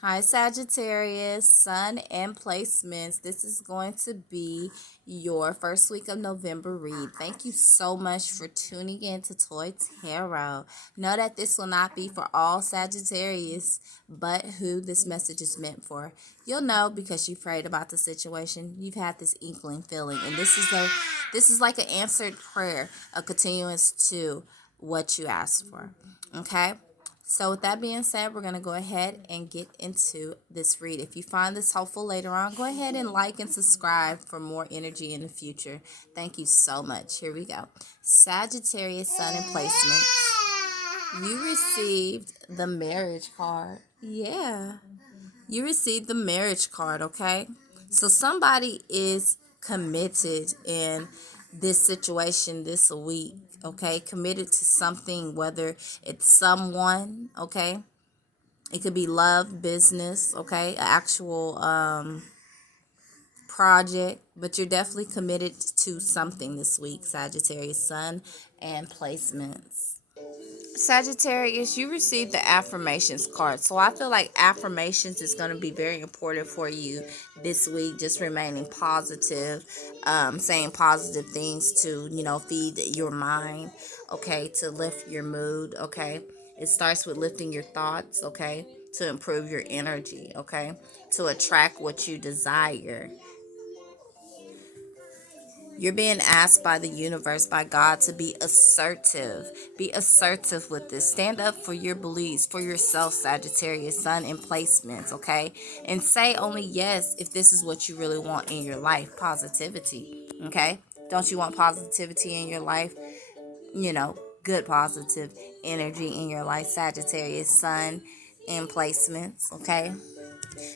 Hi, Sagittarius, Sun and placements. This is going to be your first week of November read. Thank you so much for tuning in to Toy Tarot. Know that this will not be for all Sagittarius, but who this message is meant for. You'll know because you prayed about the situation. You've had this inkling feeling, and this is like an answered prayer, a continuance to what you asked for. Okay? So with that being said, we're going to go ahead and get into this read. If you find this helpful later on, go ahead and like and subscribe for more energy in the future. Thank you so much. Here we go. Sagittarius Sun and placement. You received the marriage card. Yeah. You received the marriage card, okay? So somebody is committed in this situation this week, okay? Committed to something, whether it's someone, okay? It could be love, business, okay? An actual project, but you're definitely committed to something this week, Sagittarius Sun and placements. Sagittarius, you received the affirmations card. So I feel like affirmations is going to be very important for you this week. Just remaining positive, saying positive things to, feed your mind, okay, to lift your mood, okay. It starts with lifting your thoughts, okay, to improve your energy, okay, to attract what you desire. You're being asked by the universe, by God, to be assertive. Be assertive with this. Stand up for your beliefs, for yourself, Sagittarius, Sun, in placements, okay? And say only yes if this is what you really want in your life. Positivity, okay? Don't you want positivity in your life? Good positive energy in your life, Sagittarius, Sun, in placements, okay?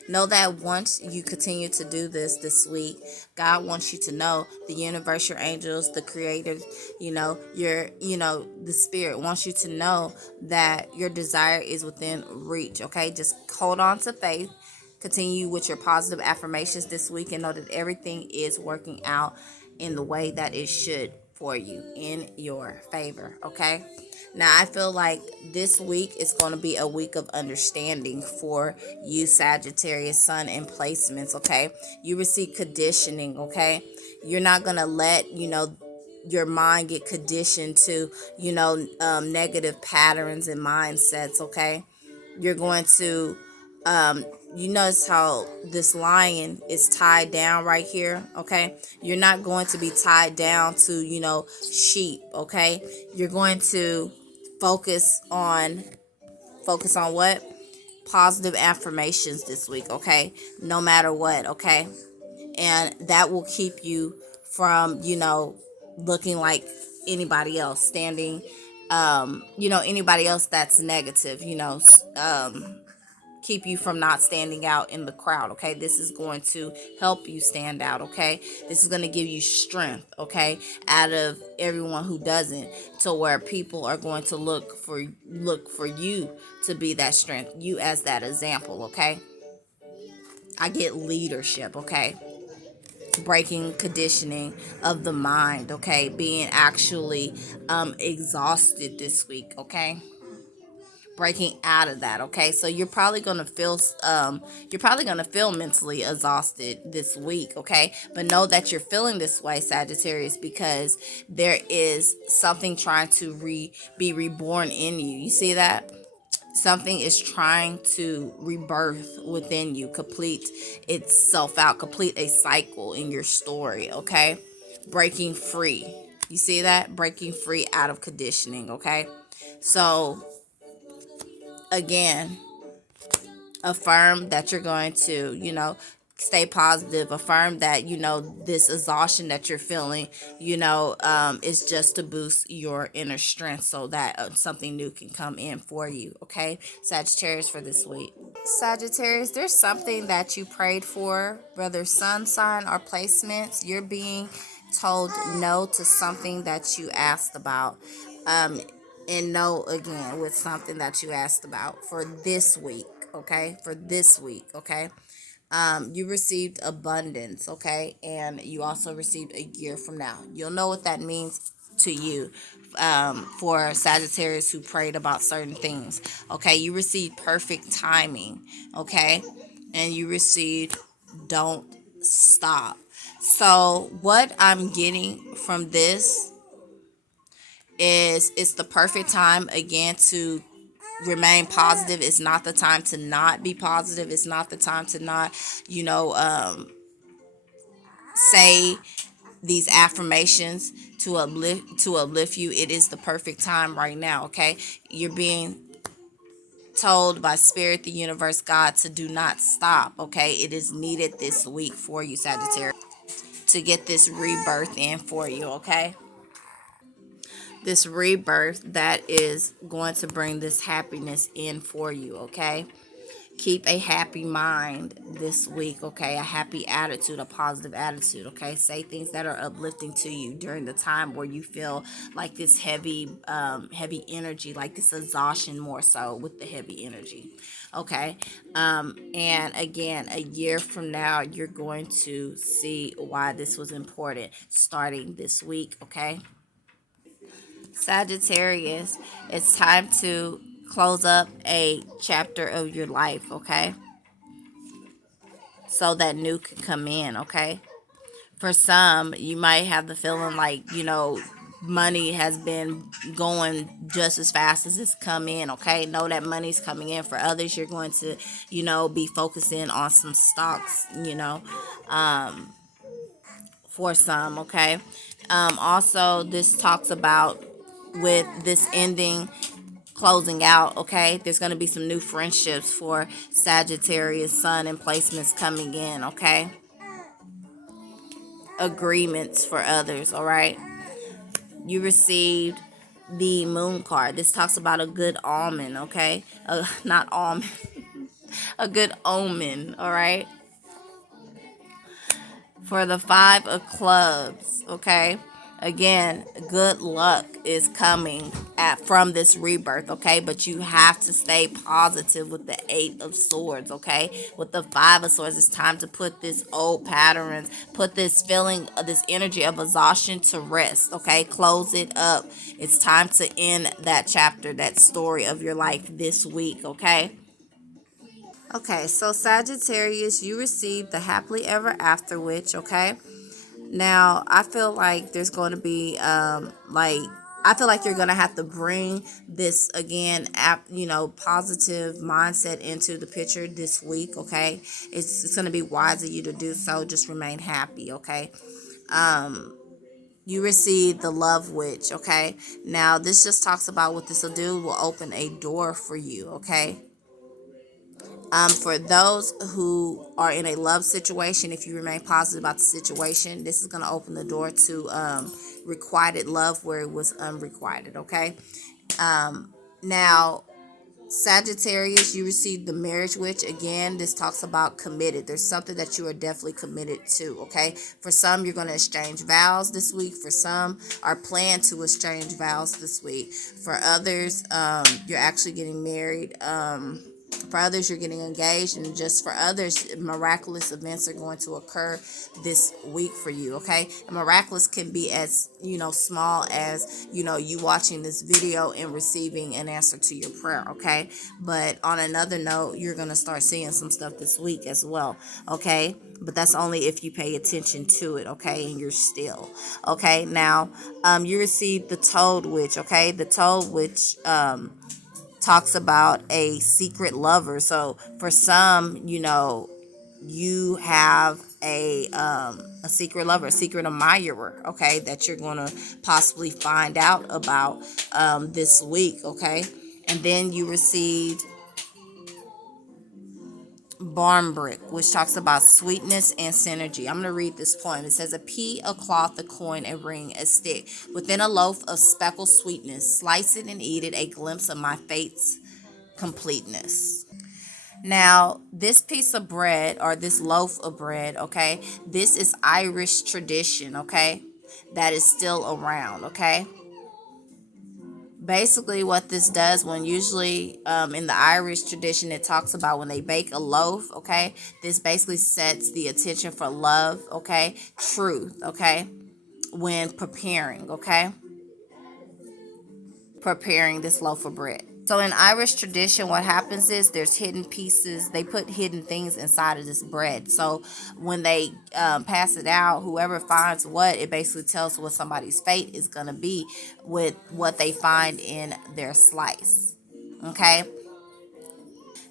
Know that once you continue to do this week, God wants you to know the universe, your angels, the creators, the spirit wants you to know that your desire is within reach. Okay, just hold on to faith. Continue with your positive affirmations this week and know that everything is working out in the way that it should for you in your favor. Okay. Now, I feel like this week is going to be a week of understanding for you, Sagittarius, Sun, and placements, okay? You receive conditioning, okay? You're not going to let, your mind get conditioned to, negative patterns and mindsets, okay? You're going to, you notice how this lion is tied down right here, okay? You're not going to be tied down to, sheep, okay? You're going to focus on what? Positive affirmations this week, okay? No matter what, okay? And that will keep you from, looking like anybody else, standing, anybody else that's negative, keep you from not standing out in the crowd, okay? This is going to help you stand out, okay? This is going to give you strength, okay? Out of everyone who doesn't, to where people are going to look for you to be that strength, you as that example, okay? I get leadership, okay? Breaking conditioning of the mind, okay? Being actually exhausted this week, okay? Breaking out of that, okay? So you're probably going to feel mentally exhausted this week, okay? But know that you're feeling this way, Sagittarius, because there is something trying to be reborn in you. You see that? Something is trying to rebirth within you, complete itself out, complete a cycle in your story, okay? Breaking free. You see that? Breaking free out of conditioning, okay? So again, affirm that you're going to, stay positive. Affirm that, this exhaustion that you're feeling, is just to boost your inner strength so that something new can come in for you. Okay, Sagittarius, for this week. Sagittarius, there's something that you prayed for, whether sun sign or placements. You're being told no to something that you asked about. And no again with something that you asked about for this week, okay? For this week, okay? You received abundance, okay? And you also received a year from now. You'll know what that means to you. For Sagittarius who prayed about certain things, okay, you received perfect timing, okay, and you received don't stop. So what I'm getting from this is it's the perfect time again to remain positive. It's not the time to not be positive. It's not the time to not, you know, say these affirmations to uplift you. It is the perfect time right now, okay? You're being told by spirit, the universe, God, to do not stop, okay? It is needed this week for you, Sagittarius, to get this rebirth in for you, okay? This rebirth that is going to bring this happiness in for you, okay? Keep a happy mind this week, okay? A happy attitude, a positive attitude, okay? Say things that are uplifting to you during the time where you feel like this heavy energy, like this exhaustion more so with the heavy energy, okay? And again, a year from now, you're going to see why this was important starting this week, okay? Sagittarius, it's time to close up a chapter of your life, okay? So that new can come in, okay? For some, you might have the feeling like, money has been going just as fast as it's come in, okay? Know that money's coming in. For others, you're going to, be focusing on some stocks, for some, okay? Also, this talks about with this ending, closing out, okay? There's going to be some new friendships for Sagittarius sun and placements coming in, okay? Agreements for others, all right? You received the moon card. This talks about a good omen, okay? Not almond, a good omen, all right? For the 5 of clubs, okay? Again, good luck is coming from this rebirth, okay? But you have to stay positive with the 8 of swords, okay? With the 5 of swords, it's time to put this old patterns, put this feeling, this energy of exhaustion to rest, okay? Close it up. It's time to end that chapter, that story of your life this week, okay? Okay, so Sagittarius, you received the happily ever after witch, okay? Now, I feel like there's going to be, I feel like you're going to have to bring this again, positive mindset into the picture this week, okay? It's going to be wise of you to do so. Just remain happy, okay? You receive the love witch, okay? Now, this just talks about what this will open a door for you, okay? For those who are in a love situation, if you remain positive about the situation, this is going to open the door to requited love where it was unrequited, okay? Now, Sagittarius, you received the marriage witch. Again, this talks about committed. There's something that you are definitely committed to, okay? For some, you're going to exchange vows this week. For some, are plan to exchange vows this week. For others, you're actually getting married. For others, you're getting engaged, and just for others, miraculous events are going to occur this week for you, okay? And miraculous can be as, small as, you watching this video and receiving an answer to your prayer, okay? But on another note, you're going to start seeing some stuff this week as well, okay? But that's only if you pay attention to it, okay? And you're still, okay? Now, you received the Toad Witch, okay? The Toad Witch, talks about a secret lover. So for some, you have a secret lover, a secret admirer, okay, that you're going to possibly find out about this week, okay? And then you received Barn Brick, which talks about sweetness and synergy. I'm going to read this poem. It says, a pea, a cloth, a coin, a ring, a stick, within a loaf of speckled sweetness, slice it and eat it, a glimpse of my fate's completeness. Now, this piece of bread or this loaf of bread, okay, this is Irish tradition, okay, that is still around, okay. Basically, what this does, when usually in the Irish tradition, it talks about when they bake a loaf, okay, this basically sets the attention for love, okay, truth, okay, when preparing, okay. preparing this loaf of bread. So in Irish tradition, what happens is there's hidden pieces. They put hidden things inside of this bread. So when they pass it out, whoever finds what, it basically tells what somebody's fate is going to be with what they find in their slice. Okay.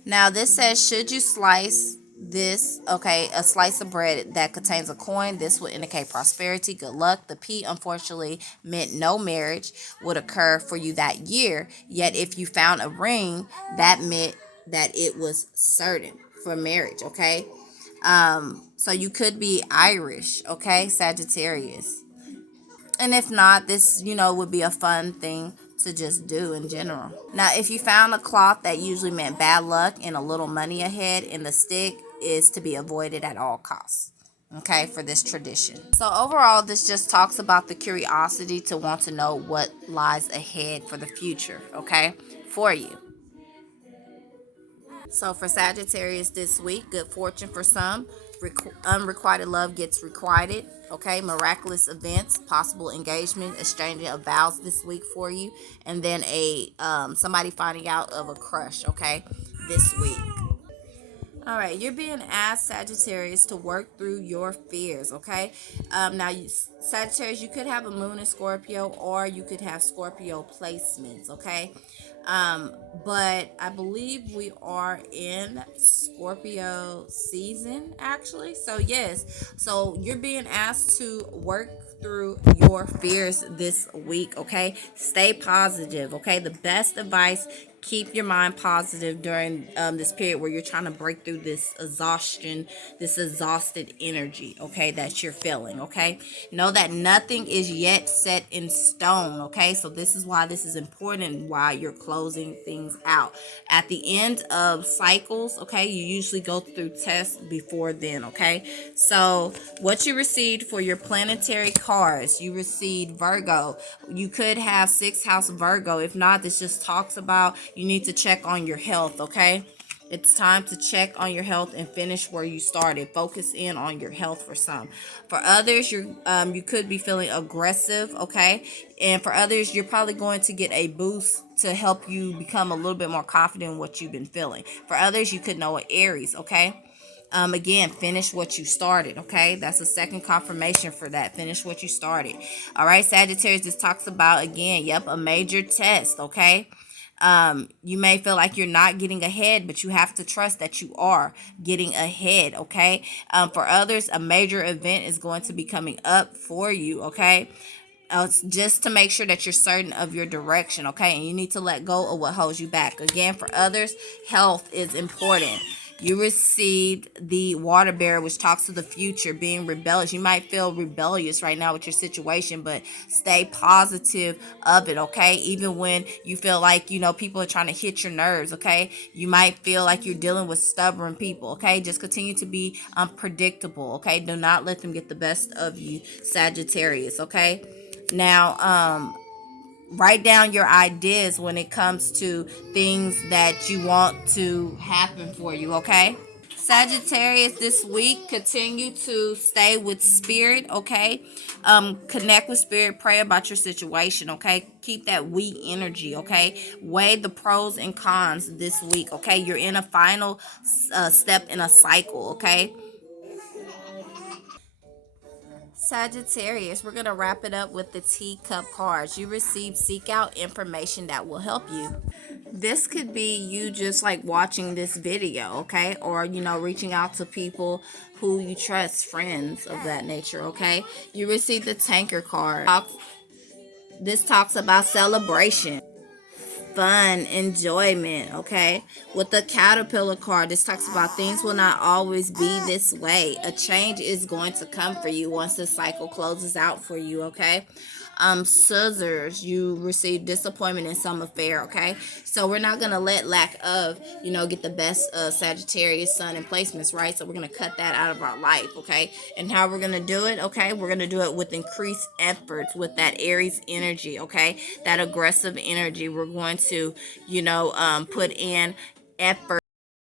Now this says, should you slice this, okay, a slice of bread that contains a coin, this would indicate prosperity, good luck. The P unfortunately meant no marriage would occur for you that year. Yet if you found a ring, that meant that it was certain for marriage, okay? So you could be Irish, okay, Sagittarius. And if not, this, would be a fun thing to just do in general. Now, if you found a cloth that usually meant bad luck and a little money ahead, and the stick is to be avoided at all costs. Okay, for this tradition. So overall, this just talks about the curiosity to want to know what lies ahead for the future, okay, for you. So for Sagittarius this week, good fortune for some. Unrequited love gets requited. Okay, miraculous events, possible engagement, exchanging of vows this week for you, and then a somebody finding out of a crush. Okay, this week. All right, you're being asked, Sagittarius, to work through your fears, okay? Now, Sagittarius, you could have a moon in Scorpio, or you could have Scorpio placements, okay? But I believe we are in Scorpio season, actually. So, yes. So, you're being asked to work through your fears this week, okay? Stay positive, okay? The best advice, keep your mind positive during this period where you're trying to break through this exhaustion, this exhausted energy, okay, that you're feeling, okay? Know that nothing is yet set in stone, okay? So this is why this is important, why you're closing things out. At the end of cycles, okay, you usually go through tests before then, okay? So what you received for your planetary cards, you received Virgo. You could have sixth house Virgo. If not, this just talks about you need to check on your health, okay? It's time to check on your health and finish where you started. Focus in on your health for some. For others, you could be feeling aggressive, okay? And for others, you're probably going to get a boost to help you become a little bit more confident in what you've been feeling. For others, you could know an Aries, okay? Again, finish what you started, okay? That's a second confirmation for that. Finish what you started. All right, Sagittarius, this talks about, again, yep, a major test, okay? You may feel like you're not getting ahead, but you have to trust that you are getting ahead, okay? For others, a major event is going to be coming up for you, okay? Just to make sure that you're certain of your direction, okay? And you need to let go of what holds you back. Again, for others, health is important. You received the water bearer, which talks to the future, being rebellious. You might feel rebellious right now with your situation, but stay positive of it, okay? Even when you feel like, people are trying to hit your nerves, okay? You might feel like you're dealing with stubborn people, okay? Just continue to be unpredictable, okay? Do not let them get the best of you, Sagittarius, okay? Now, write down your ideas when it comes to things that you want to happen for you, okay? Sagittarius, this week, continue to stay with spirit, okay? Connect with spirit, pray about your situation, okay? Keep that we energy, okay? Weigh the pros and cons this week, okay? You're in a final step in a cycle, okay? Sagittarius, we're going to wrap it up with the teacup cards. You receive seek out information that will help you. This could be you just like watching this video, okay? Or, reaching out to people who you trust, friends of that nature, okay? You receive the tanker card. This talks about celebration, fun, enjoyment, okay? With the caterpillar card, this talks about things will not always be this way. A change is going to come for you once the cycle closes out for you, okay? Scissors, you receive disappointment in some affair, okay? So we're not gonna let lack of, get the best Sagittarius sun and placements, right? So we're gonna cut that out of our life, okay? And how we're gonna do it, okay? We're gonna do it with increased efforts, with that Aries energy, okay? That aggressive energy. We're going to, put in effort